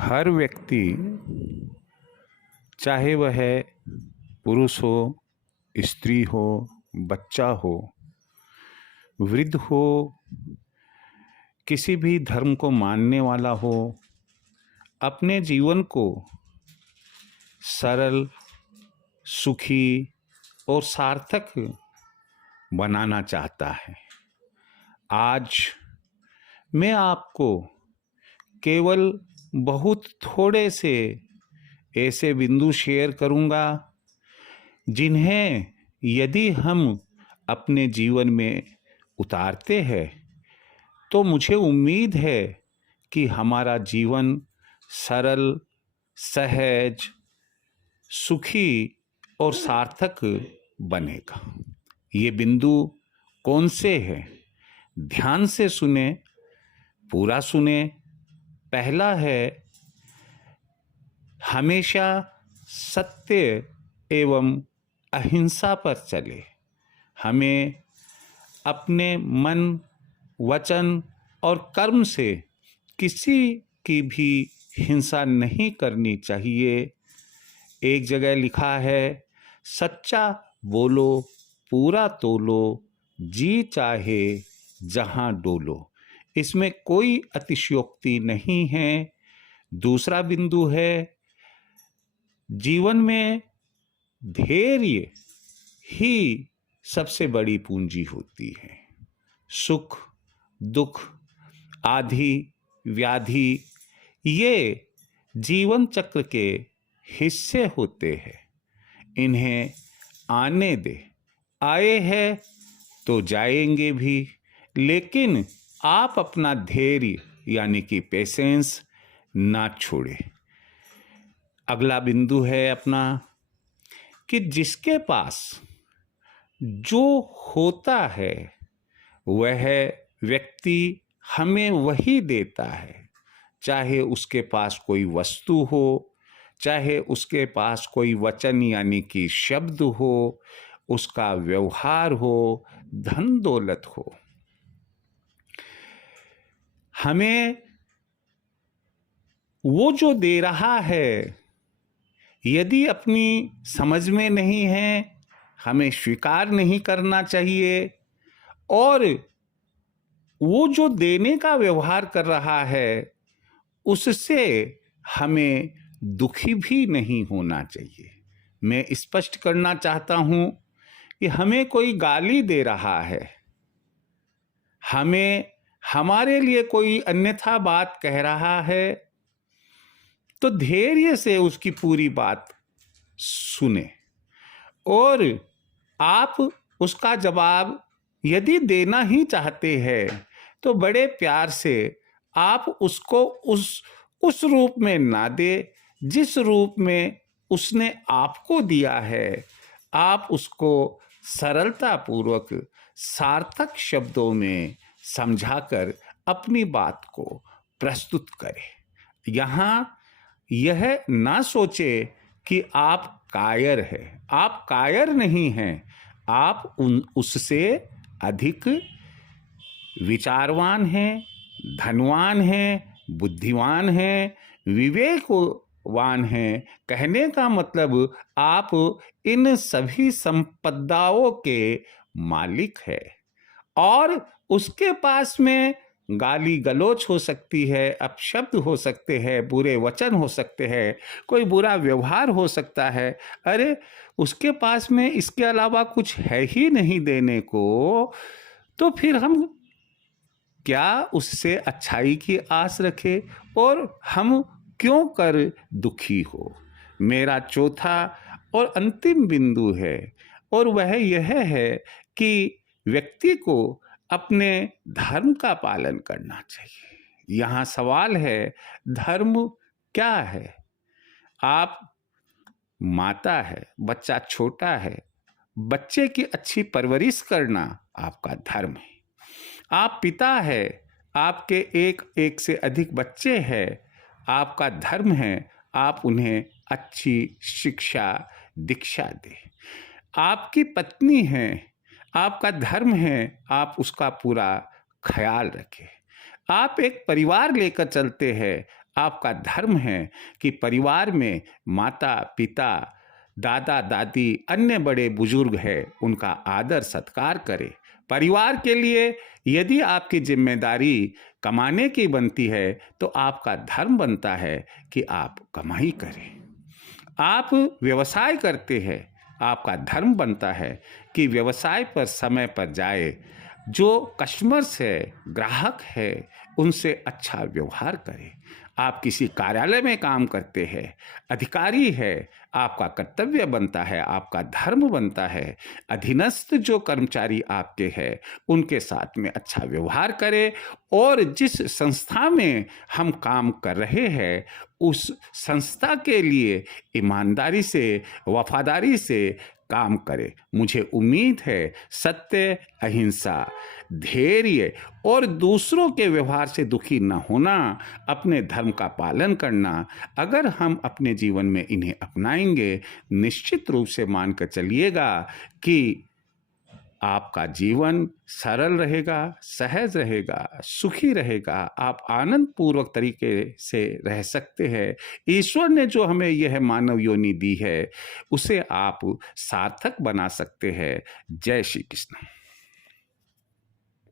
हर व्यक्ति, चाहे वह पुरुष हो, स्त्री हो, बच्चा हो, वृद्ध हो, किसी भी धर्म को मानने वाला हो, अपने जीवन को सरल, सुखी और सार्थक बनाना चाहता है। आज मैं आपको केवल बहुत थोड़े से ऐसे बिंदु शेयर करूंगा जिन्हें यदि हम अपने जीवन में उतारते हैं तो मुझे उम्मीद है कि हमारा जीवन सरल, सहज, सुखी और सार्थक बनेगा। ये बिंदु कौन से हैं? ध्यान से सुने, पूरा सुने। पहला है, हमेशा सत्य एवं अहिंसा पर चले। हमें अपने मन, वचन और कर्म से किसी की भी हिंसा नहीं करनी चाहिए। एक जगह लिखा है, सच्चा बोलो, पूरा तोलो, जी चाहे जहां डोलो। इसमें कोई अतिशयोक्ति नहीं है। दूसरा बिंदु है, जीवन में धैर्य ही सबसे बड़ी पूंजी होती है। सुख, दुख, आधि, व्याधि ये जीवन चक्र के हिस्से होते हैं। इन्हें आने दे। आए हैं तो जाएंगे भी, लेकिन आप अपना धैर्य यानी कि पेशेंस ना छोड़े। अगला बिंदु है अपना कि जिसके पास जो होता है वह व्यक्ति हमें वही देता है। चाहे उसके पास कोई वस्तु हो, चाहे उसके पास कोई वचन यानी कि शब्द हो, उसका व्यवहार हो, धन दौलत हो। हमें वो जो दे रहा है, यदि अपनी समझ में नहीं है, हमें स्वीकार नहीं करना चाहिए। और वो जो देने का व्यवहार कर रहा है, उससे हमें दुखी भी नहीं होना चाहिए। मैं स्पष्ट करना चाहता हूं कि हमें कोई गाली दे रहा है, हमें हमारे लिए कोई अन्यथा बात कह रहा है, तो धैर्य से उसकी पूरी बात सुने और आप उसका जवाब यदि देना ही चाहते हैं तो बड़े प्यार से आप उसको उस रूप में ना दे जिस रूप में उसने आपको दिया है। आप उसको सरलता पूर्वक सार्थक शब्दों में समझाकर अपनी बात को प्रस्तुत करें। यहाँ यह ना सोचे कि आप कायर हैं। आप कायर नहीं हैं, आप उससे अधिक विचारवान हैं, धनवान हैं, बुद्धिमान हैं, विवेकवान हैं। कहने का मतलब आप इन सभी संपदाओं के मालिक हैं। और उसके पास में गाली गलौच हो सकती है, अपशब्द हो सकते हैं, बुरे वचन हो सकते हैं, कोई बुरा व्यवहार हो सकता है। अरे उसके पास में इसके अलावा कुछ है ही नहीं देने को, तो फिर हम क्या उससे अच्छाई की आस रखें और हम क्यों कर दुखी हो। मेरा चौथा और अंतिम बिंदु है और वह यह है कि व्यक्ति को अपने धर्म का पालन करना चाहिए। यहाँ सवाल है, धर्म क्या है? आप माता है, बच्चा छोटा है, बच्चे की अच्छी परवरिश करना आपका धर्म है। आप पिता है, आपके एक से अधिक बच्चे हैं, आपका धर्म है आप उन्हें अच्छी शिक्षा दीक्षा दें। आपकी पत्नी है, आपका धर्म है आप उसका पूरा ख्याल रखें। आप एक परिवार लेकर चलते हैं, आपका धर्म है कि परिवार में माता पिता, दादा दादी, अन्य बड़े बुजुर्ग हैं, उनका आदर सत्कार करें। परिवार के लिए यदि आपकी जिम्मेदारी कमाने की बनती है तो आपका धर्म बनता है कि आप कमाई करें। आप व्यवसाय करते हैं, आपका धर्म बनता है कि व्यवसाय पर समय पर जाए। जो कस्टमर्स है, ग्राहक है, उनसे अच्छा व्यवहार करें। आप किसी कार्यालय में काम करते हैं, अधिकारी है, आपका कर्तव्य बनता है, आपका धर्म बनता है, अधीनस्थ जो कर्मचारी आपके हैं उनके साथ में अच्छा व्यवहार करें और जिस संस्था में हम काम कर रहे हैं उस संस्था के लिए ईमानदारी से, वफादारी से काम करें। मुझे उम्मीद है सत्य, अहिंसा, धैर्य और दूसरों के व्यवहार से दुखी न होना, अपने धर्म का पालन करना, अगर हम अपने जीवन में इन्हें अपनाएंगे, निश्चित रूप से मानकर चलिएगा कि आपका जीवन सरल रहेगा, सहज रहेगा, सुखी रहेगा, आप आनंद पूर्वक तरीके से रह सकते हैं। ईश्वर ने जो हमें यह मानव योनि दी है, उसे आप सार्थक बना सकते हैं। जय श्री कृष्ण।